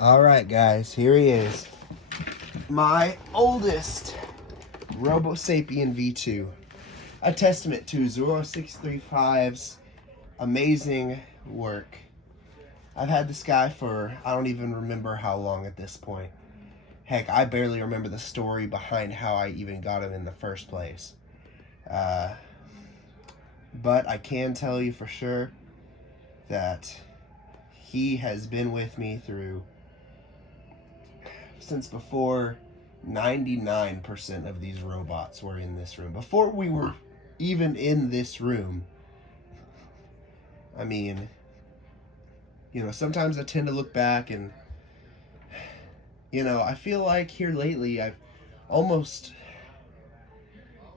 Alright guys, here he is. My oldest Robosapien V2. A testament to Zorua635's amazing work. I've had this guy for, I don't even remember how long at this point. Heck, I barely remember the story behind how I even got him in the first place. But I can tell you for sure that he has been with me through since before 99% of these robots were in this room. Before we were even in this room. I mean, you know, sometimes I tend to look back and, you know, I feel like here lately I've almost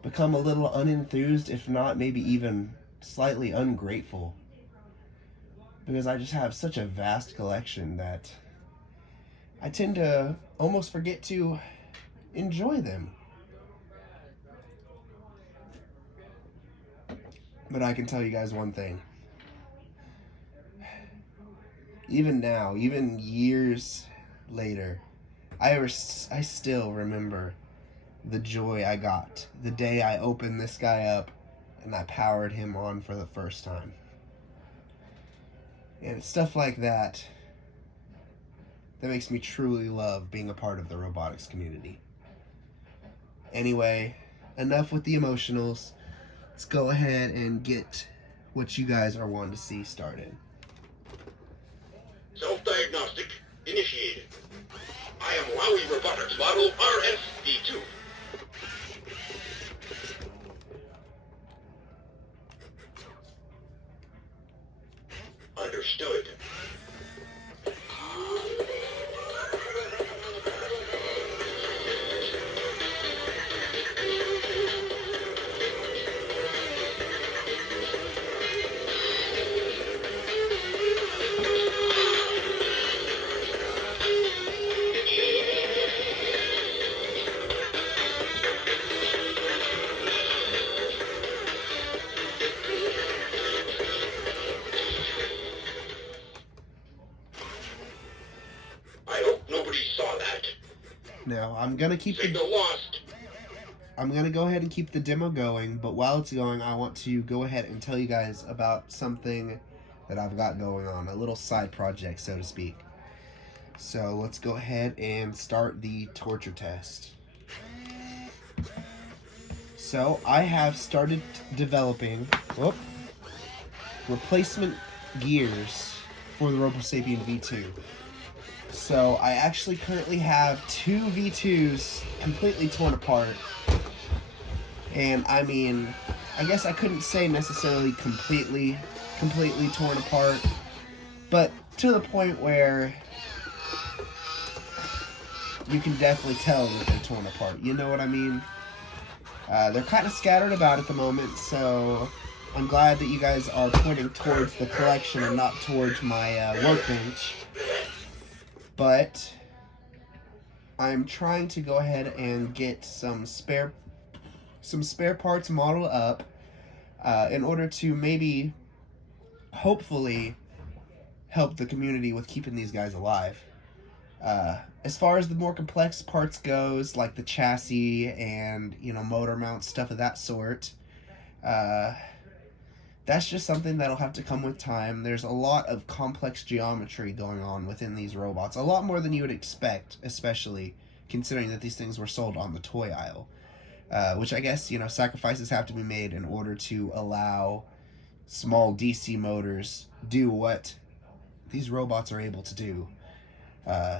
become a little unenthused, if not maybe even slightly ungrateful. Because I just have such a vast collection that I tend to almost forget to enjoy them. But I can tell you guys one thing. Even now, even years later, I still remember the joy I got the day I opened this guy up and I powered him on for the first time. And it's stuff like that that makes me truly love being a part of the robotics community. Anyway, enough with the emotionals. Let's go ahead and get what you guys are wanting to see started. Self-diagnostic initiated. I am Wowie Robotics Model RSV2. Understood. Now, I'm gonna keep Signal lost. I'm gonna go ahead and keep the demo going, but while it's going, I want to go ahead and tell you guys about something that I've got going on, a little side project, so to speak. So let's go ahead and start the torture test. So I have started developing replacement gears for the Robosapien V2. So I actually currently have two V2s completely torn apart. And I mean, I guess I couldn't say necessarily completely torn apart, but to the point where you can definitely tell that they're torn apart. You know what I mean? They're kind of scattered about at the moment, so I'm glad that you guys are pointing towards the collection and not towards my workbench. But I'm trying to go ahead and get some spare parts modeled up in order to maybe, hopefully, help the community with keeping these guys alive. As far as the more complex parts goes, like the chassis and, you know, motor mounts, stuff of that sort, that's just something that'll have to come with time. There's a lot of complex geometry going on within these robots. A lot more than you would expect, especially considering that these things were sold on the toy aisle. Which I guess, you know, sacrifices have to be made in order to allow small DC motors do what these robots are able to do.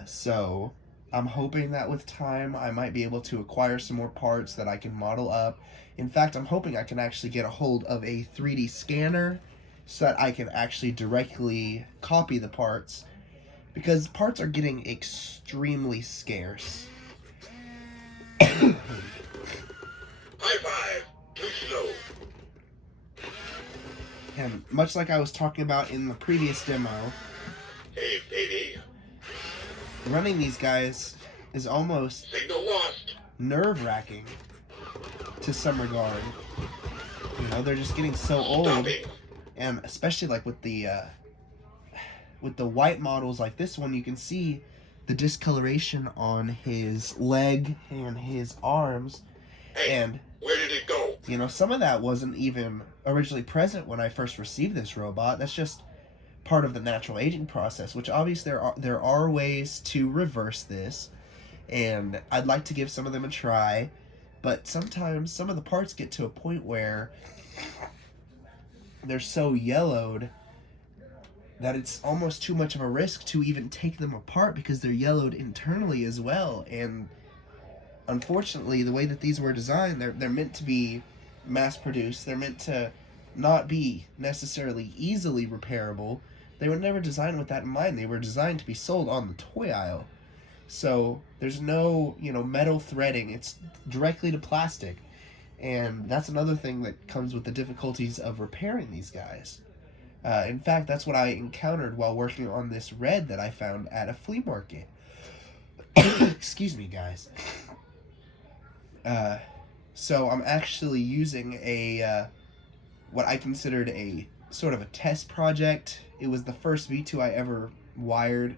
So I'm hoping that with time I might be able to acquire some more parts that I can model up. In fact, I'm hoping I can actually get a hold of a 3D scanner so that I can actually directly copy the parts, because parts are getting extremely scarce. High five. Too slow. And much like I was talking about in the previous demo, Hey, baby. running these guys is almost Signal lost. nerve-wracking to some regard. You know, they're just getting so old, Stopping. and especially like with the white models like this one, you can see the discoloration on his leg and his arms. Hey, And, where did it go? you know, some of that wasn't even originally present when I first received this robot. That's just part of the natural aging process, which obviously there are ways to reverse this, and I'd like to give some of them a try, but sometimes some of the parts get to a point where they're so yellowed that it's almost too much of a risk to even take them apart because they're yellowed internally as well. And unfortunately, the way that these were designed, they're meant to be mass produced. They're meant to not be necessarily easily repairable. They were never designed with that in mind. They were designed to be sold on the toy aisle. So there's no, metal threading. It's directly to plastic. And that's another thing that comes with the difficulties of repairing these guys. In fact, that's what I encountered while working on this red that I found at a flea market. Excuse me, guys. So I'm actually using what I considered a sort of a test project. It was the first V2 I ever wired.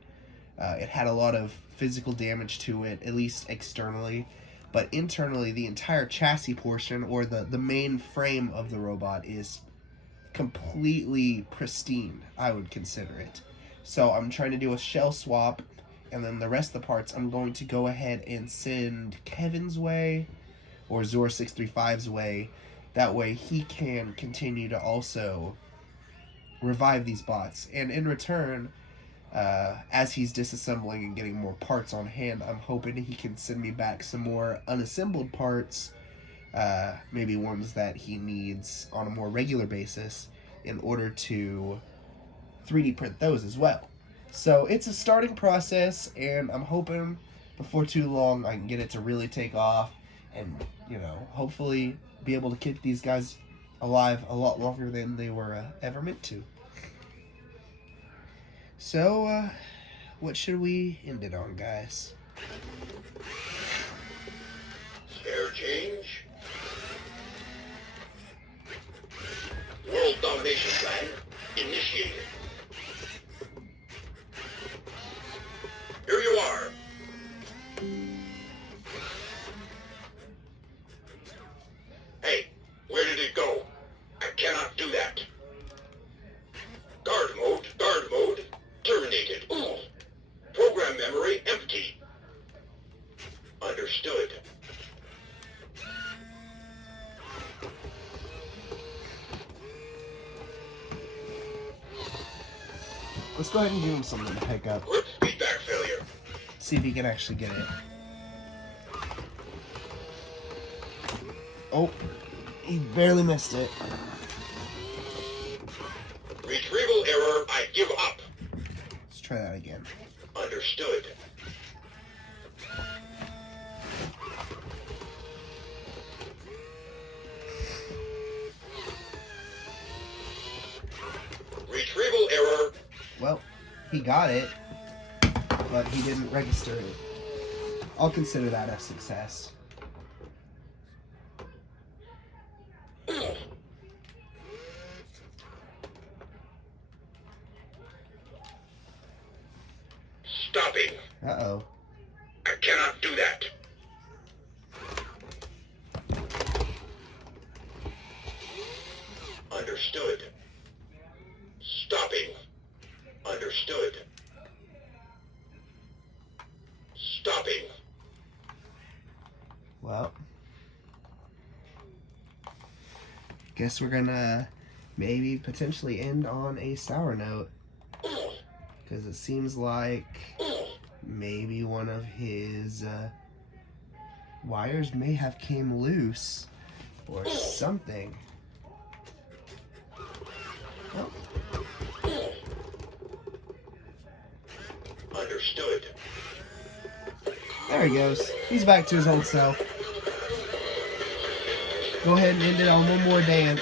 It had a lot of physical damage to it, at least externally. But internally, the entire chassis portion, or the main frame of the robot, is completely pristine, I would consider it. So I'm trying to do a shell swap, and then the rest of the parts I'm going to go ahead and send Kevin's way, or Zorua635's way. That way he can continue to also revive these bots. And in return, as he's disassembling and getting more parts on hand, I'm hoping he can send me back some more unassembled parts, maybe ones that he needs on a more regular basis, in order to 3D print those as well. So it's a starting process, and I'm hoping before too long I can get it to really take off, and hopefully be able to keep these guys alive a lot longer than they were ever meant to. So, what should we end it on, guys? Spare change? World domination plan initiated. Here you are. Hey, where did it go? I cannot do that. Guard mode, terminated. Ooh. Program memory empty. Understood. Let's go ahead and give him something to pick up. Grip feedback failure. See if he can actually get it. Oh, he barely missed it. Retrieval error, I give up. Let's try that again. Understood. Retrieval error. Well, he got it, but he didn't register it. I'll consider that a success. Stopping. Uh-oh. I cannot do that. Understood. Stopping. Understood. Stopping. Well, guess we're gonna maybe potentially end on a sour note, because it seems like maybe one of his wires may have came loose or something. Oh, Understood. there he goes. He's back to his old self. Go ahead and end it on one more dance.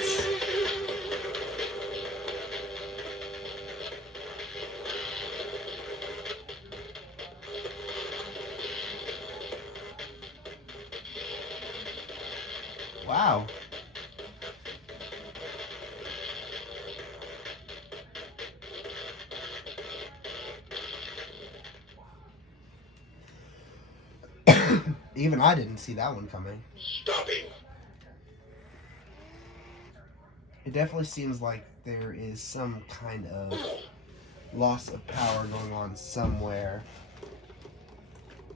Wow. Even I didn't see that one coming. Stopping. It definitely seems like there is some kind of loss of power going on somewhere.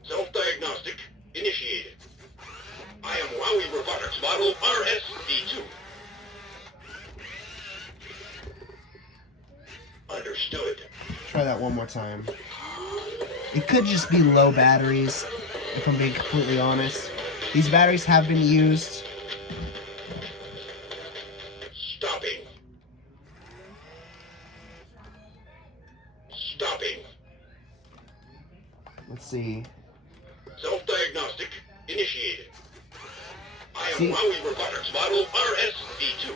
Self-diagnostic initiated. I am Wowie Robotics Model RS-V2. Understood. Try that one more time. It could just be low batteries, if I'm being completely honest. These batteries have been used. Stopping. Stopping. Let's see. Self-diagnostic initiated. I am See? Wowie Robotics Model RS-V2.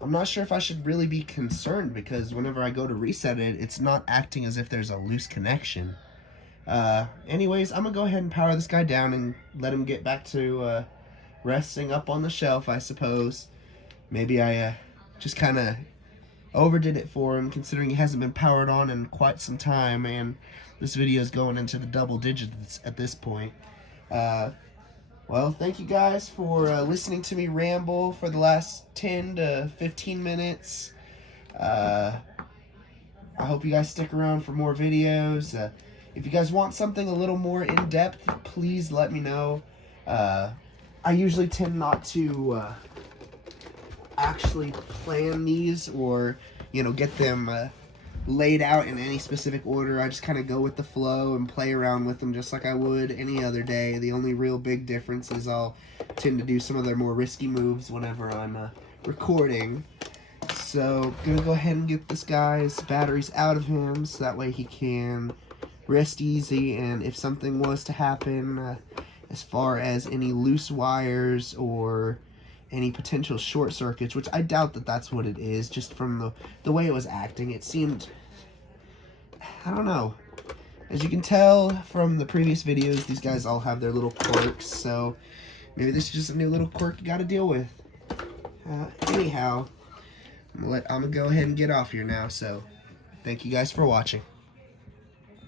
I'm not sure if I should really be concerned because whenever I go to reset it, it's not acting as if there's a loose connection. Anyways, I'm gonna go ahead and power this guy down and let him get back to resting up on the shelf, I suppose. Maybe I just kind of overdid it for him, considering he hasn't been powered on in quite some time, and this video is going into the double digits at this point. Well, thank you guys for listening to me ramble for the last 10 to 15 minutes. I hope you guys stick around for more videos. If you guys want something a little more in-depth, please let me know. I usually tend not to actually plan these or, get them laid out in any specific order. I just kind of go with the flow and play around with them just like I would any other day. The only real big difference is I'll tend to do some of their more risky moves whenever I'm recording. So gonna go ahead and get this guy's batteries out of him so that way he can rest easy, and if something was to happen as far as any loose wires or any potential short circuits, which I doubt that that's what it is, just from the way it was acting. It seemed, I don't know. As you can tell from the previous videos, these guys all have their little quirks, so maybe this is just a new little quirk you gotta deal with. Anyhow, I'm gonna go ahead and get off here now, so thank you guys for watching.